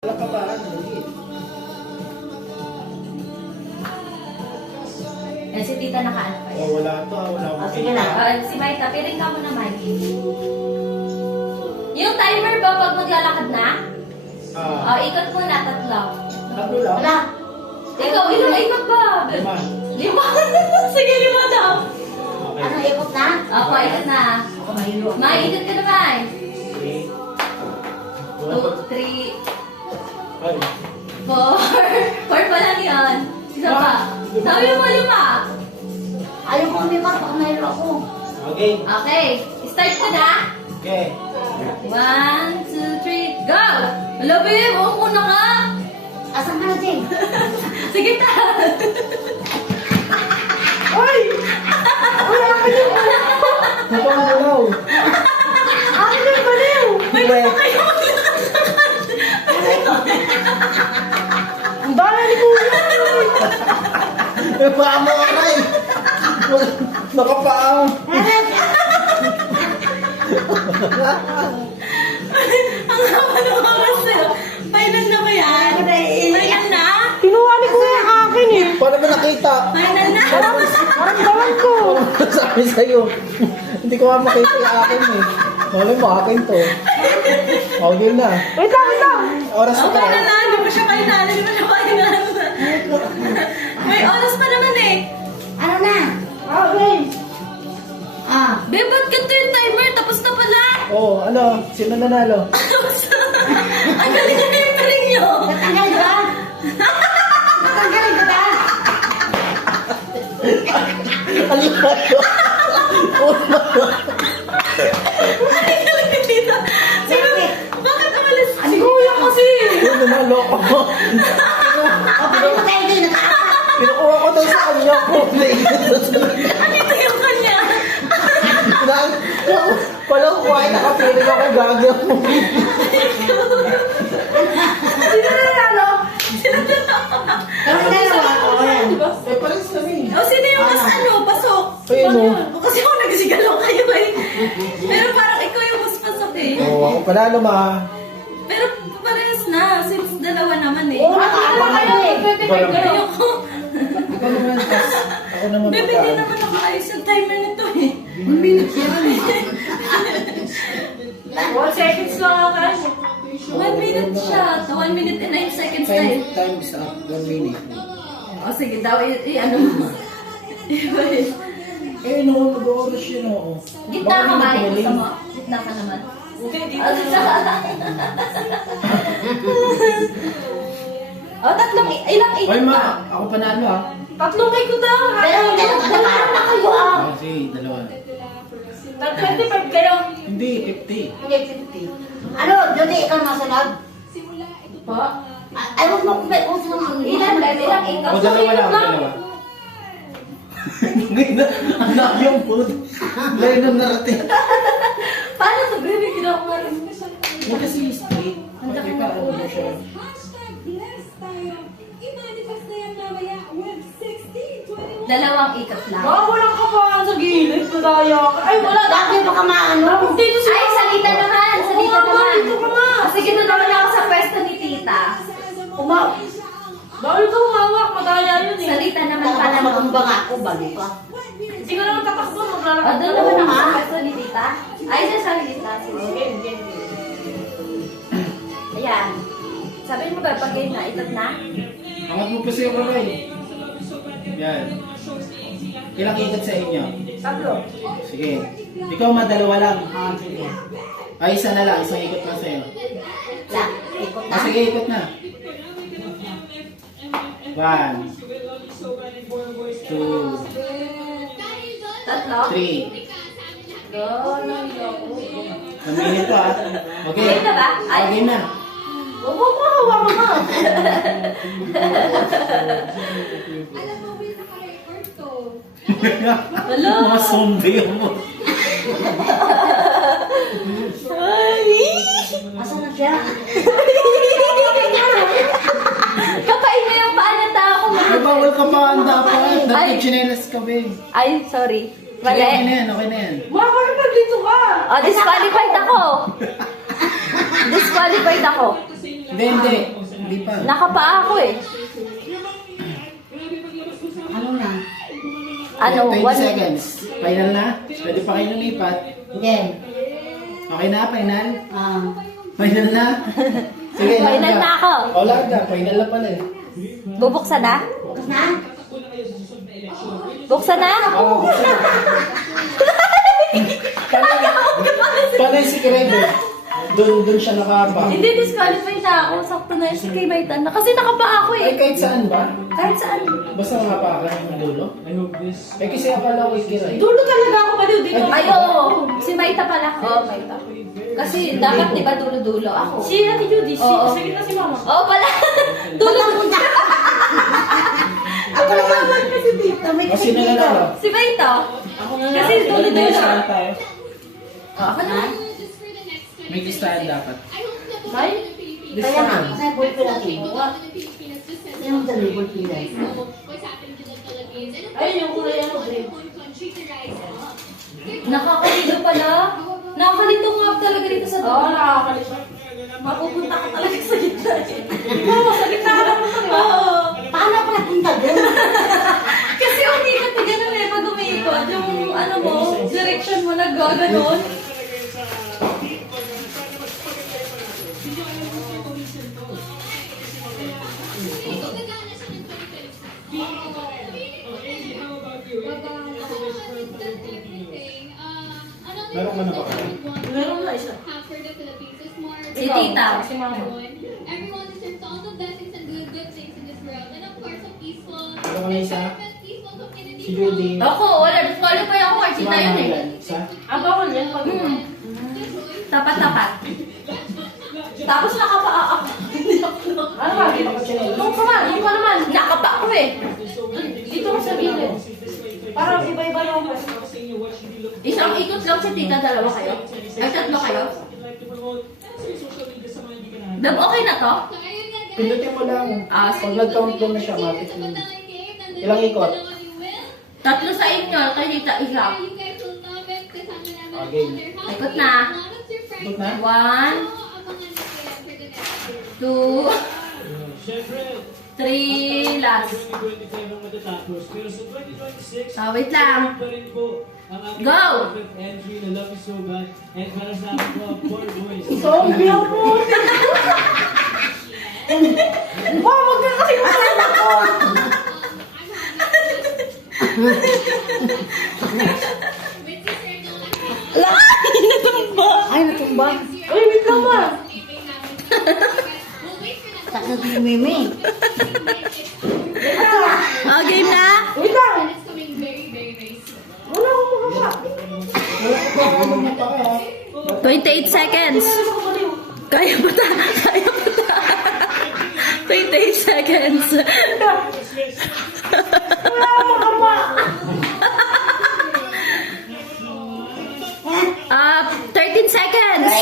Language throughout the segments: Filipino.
Wala ka ba? Hindi. Eh, si tita nakaano pa yan. Oh, wala to. Wala ko. Sige na. Si Maita, piling ka muna, Mikey. Yung timer ba pag maglalakad na? Ikot muna, tatlo. Tatlo lang. Wala. Ikaw, ilang ikot ba? 5. 5? Sige, 5 daw. Okay. Ano, ikot na? Ako, ikot na. Ako mahilo. May, ikot ka na, May. 2, 3. 3, 5. 4. 4 pa lang yun. Isa pa. Sabi mo, 5. Ayaw ko umipak, baka mahilo ako. Okay. Okay. Start ko na. Okay. 1, 2, 3, go! Hello, babe. Huwag muna ka. Asan ka na, Jing? Sige, ta. Uy! Uy, akin yung baliw! Napang galaw. Akin yung baliw! May gusto kayo. Ang dami ni Kuya! Paa mo ka eh. Nakapaa. Ang haba ng oras sa'yo. Final na ba yan? Final na? Kinuha ni Kuya ang akin eh. Paano ba nakita? Final na? Maramdaman ko. Sabi sa'yo. Hindi ko nga makita yung akin eh. Malay mo, akin to. Okay na. Wait lang, wait lang. Oras na Okay na tayo. na. Hindi pa siya final. Hindi pa siya final. May oras pa naman eh. Ano na? Okay. Babe, ba't ganito yung timer? Tapos na pala. Oh, ano? Sino nanalo? Ang galing na yung piling nyo. Natanggal ba? Natanggal ka ba? Ano ba ito? Ang galing na dito. Sino? Bakit? Bakit umalis? Si Kuya kasi. Yung nanalo ko. O, bakit mo tayo din? Pinukuha ko tayo sa kanya ko. Andito yung kanya. Walang kuhay, nakapiling ako gagawin mo. Sino nanalo? Sino nanalo? Kami dalawa. O, yan. Eh, pares kami. O, sino yung mas pasok? Ayun, oh. O, kasi ako nagsigalaw kayo eh. Pero parang ikaw yung mas pasok eh. Oo, ako panalo ma. Pero parehas na, since dalawa naman eh. Oo, nakaabang kayo eh. Ayoko. Ikaw naman, tas ako naman Bebe, di naman nakaayos yung timer nito eh. 1 minute yan. 1 seconds lang ako. 1 minute siya. 1 minute and 9 seconds tayo. Time is up, 1 minute. O sige daw, ano mo. Eh, no, mag-oras yun ako. Gitna ka ba? Gusto mo? Gitna ka naman. O, tatlong, ilang ikot Hoy ba? ma, ako panalo ah. Tatlong ikot daw. Dalawa na kayo ah. Sige, dalawa. Tag 25 kayo. Hindi, 50. Hindi, 50. Ano, Judy, ikaw masunod? Po? Ay, huwag mo kung sino ang Ilan ba? Ilang ikot? O, dalawa lang, dalawa. Ang laki yung food. Layo ng narating. Paano ito? Baby, ginawa ko nga rin. Hindi kasi straight. Ang laki Hindi ng pa, ulo. ano siya. Dalawang ikot lang. Walang kapaan sa gilid, nadaya ka. Ay, wala. Bakit baka maano? Dito si Ay, salita naman! Salita Oo, naman! dito ka nga. Sige, doon naman ako sa pwesto ni tita. Bawal ka humawak, madaya yun eh. Salita naman Baka pala mo. makumbang ako, balo ka. Hindi ko naman tatakbo, O, maglalakad. doon naman ako sa pwesto ni tita. Ay, sa salita. Sige, sige. Ayan. Sabi mo ba, pag game na, ikot na? Angat mo pa siya kamay. Yan. Ilang ikot sa inyo? Tatlo. Sige. Ikaw madalawa lang. Ah, sige. Ay, isa na lang. Isang ikot lang sa'yo. Lang, ikot na. Ah, sige, ikot na. 1, 2, Tatlo? 3. Go, lang, go. 1 minute pa ah. Okay. Game na ba? Ay. Game na. Huwag mo hawak mo. Hello? Mga zombie mo. Asan na siya? Kapain mo yung paa ng tao ko. Ay, bawal ka pa ang dapat. Ay. Dapat chinelas ka ba eh. Ay, sorry. Okay na Mali. yan, okay na yan. Ma, bakit nandito ka? O, disqualified ako. Disqualified ako. Hindi. Hindi pa. Nakapaa ako eh. Ano na? Ano? 20 seconds. Final na? Pwede pa kayo lumipat? Hindi. Okay na? Final? Ah. Final na? Sige, Final na ako. Wala na. Final na pala eh. Bubuksan na? Bukas na? Buksan na? Oo. Paano yung si Kirebe? Doon siya nakapa. Hindi, disqualify na ako. Sakto na yun si Kay Maitan na. Kasi nakapaa ako Ay, eh. kahit saan ba? Kahit saan. Basta nakapa ka ng dulo? Ay, kasi akala ko ikiray. Dulo talaga ako baliw dito. Ay, oo. Si Maita pala. Oo, Maita. Kasi dapat di ba dulo-dulo ako. Si Ate Judy, Oo. sige na si Mama. Oo pala. Dulo-dulo. Ako naman kasi dito. May O, sino na lang? Si Maita. Kasi Next dulo-dulo. na tayo. Ako na. May listahan dapat. May? Kaya nga, kasi boyfriend natin. Yung sa label pilay. Ayun yung kulay ano, green. Nakakalito pala. Nakakalito nga talaga dito sa Oo, dulo. nakakalito. Mapupunta ka talaga sa gitna. Oo, sa gitna ka naman ito. Oo. Paano ako napunta doon? Kasi umiikot ka ganun eh. Pag umiikot, yung ano mo, direction mo nag-gaganon. Meron ka na ba kayo? Meron na isa. Si Tita. Si Mama. Everyone deserves all the blessings and good things in this world, and of course, a peaceful, Meron ka na isa? peaceful community. Si Judy. Ako, wala. Disqualify ako. Si Kita yun Mama eh. yan. Isa? Ang bawal yan pag Tapat-tapat. Tapos nakapaa ako. Ano ba? Yung ka man, yung ka naman. Nakapa ako eh. Dito ka sa gilid. Parang iba-iba yung pwesto. Isang ikot lang si Tita, dalawa kayo. Ay, tatlo kayo. Dab, okay na to? Pindutin mo lang. Ah, Pag nag-count down na siya, mapit yun. Ilang ikot? Tatlo sa inyo, kay Tita isa. Okay. Ikot na. Ikot na? 1, 2, 3, last. Wait lang. Go! Zombie ako! Wow, wag ka kasi masalan ako! Ay, natumba. Uy, wait lang ba? Takot ni Mimi. Oh, game na? Wait lang! Wala akong makapa. Wala ka pa. 28 seconds. Kaya pa ta. Kaya pa ta. 28 seconds. Wala akong makapa. 13 seconds. 13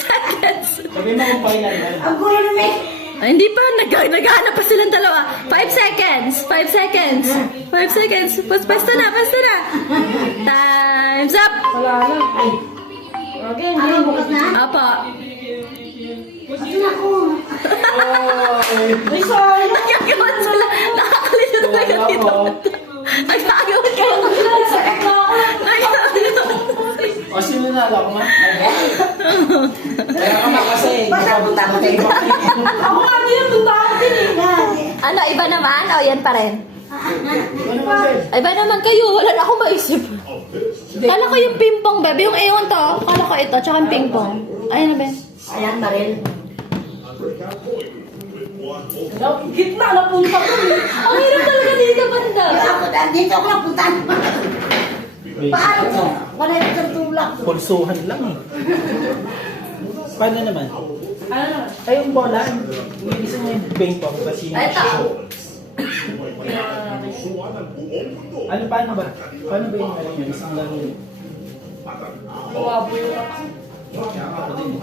seconds. Sabi mo kung final yan. Ang gulo na Mimi. Ay, hindi pa. Naghahanap pa silang dalawa. 5 seconds. 5 seconds. 5 seconds. Basta na. Basta na. Time's up. Wala na. Okay, hindi. Ano, bukas na? Apa. Ito na ako. Ay, sorry. Nagkagawan sila. Nakakalito talaga Wala dito. ko. Nagkagawan kayo. O, sino na? Wala ko ma? Kaya ka ma kasi. Basta punta ko tayo. Ako nga din, punta ako din eh. Ano, iba naman? O, yan pa rin. Ano naman, sir? Iba naman kayo. Wala na akong maisip. Kala ko yung ping-pong, bebe. Yung ewan to. Kala ko ito. Tsaka yung ping-pong. Ayun na, be. Ayan na rin. Gitna na punta ko eh. Ang hirap talaga dito, banda. Dito ako napunta. Paano to? Wala yung tulak. Pulsuhan lang eh. Paano naman? Ano naman? Ay, yung bola. Isa mo yung ping pong kasi yung Ito. show. Ano, paano ba? Paano ba yung ano yun? Isang laro yun? Buwabo yung ako. Kaya ako din eh.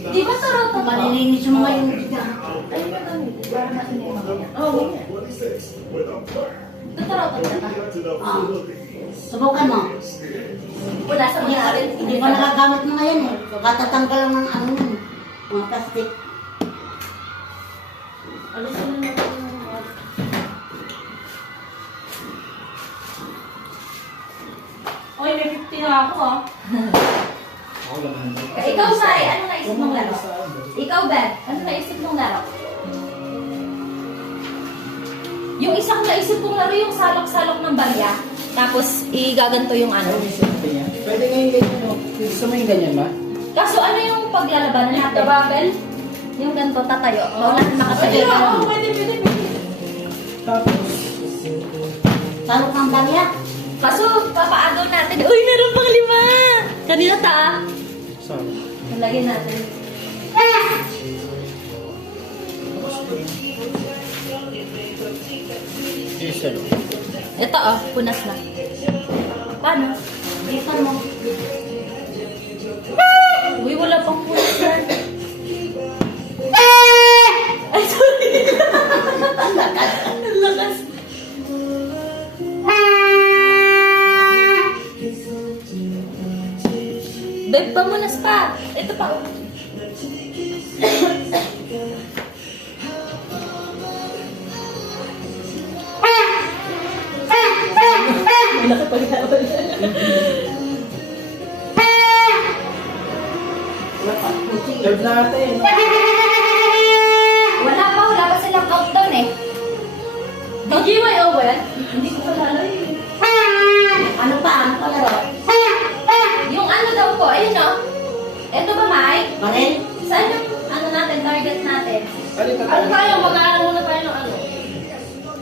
Di ba sarap ito? Malilinis mo ngayon. Ay, ba ito? Para natin yung mga ganyan. Oo. Ito sarap ito. Ah. Subukan mo. Wala sa mga rin. Hindi pa nagagamit mo ngayon eh. Katatanggal lang ng ano yun. Mga plastic. ako ah. Ako lang. Ikaw, Sai, ano naisip mong laro? Ikaw, Beth, ano naisip mong laro? Yung isang naisip kong laro, yung salok-salok ng barya. Tapos, igaganto yung ano. Pwede ngayon ganyan, no? Gusto mo yung ganyan ba? Kaso, ano yung paglalabanan natin? Babel? Yung ganto, tatayo. Wala na nakatayo. Oo, pwede. Tapos, Salok ng balya. Kaso, papaagaw natin. Uy, meron pang 5! Kanina ta ah. sorry. Nalagyan natin. Yes, sir. Ito oh, punas na. Paano? Dito mo. Uy, wala pang punas yan. Ay, sorry. Ang lakas. Babe, pamunas pa. Ito pa. Wala ka pag-awal. Third natin. Wala pa silang countdown eh. Mag-iway over? Hindi ko palala eh. Ano pa? Ano pa laro? Yung ano daw po, ayun o. Ito ba, Mike? Baril? Saan yung ano natin, target natin? Ano tayo? Mag-aaral muna tayo ng ano?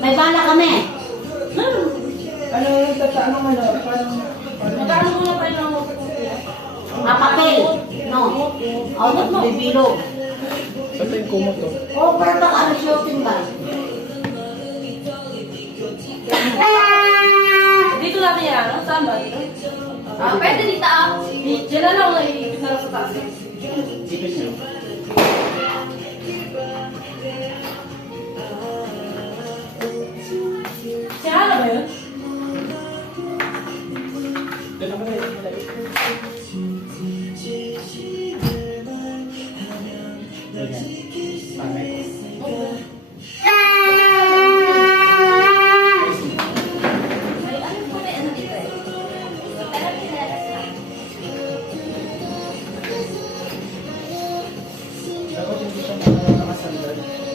May bala kami. Ano yung ano parang... Mag-aaral muna tayo ng Papapel. No. Out of bibilog. Ito yung kumot to. Oh, pero baka ano shooting ba? Dito natin yan, ano? Saan ba? Dito? Pwede dito ah. Diyan na lang, iipit na lang sa taas. Ipit nyo. Si Hana ba yun? Doon ako na Ganyan. Bakit? May ano po may ano dito eh. Alam kinalas na. Dapat hindi siya nakasandal.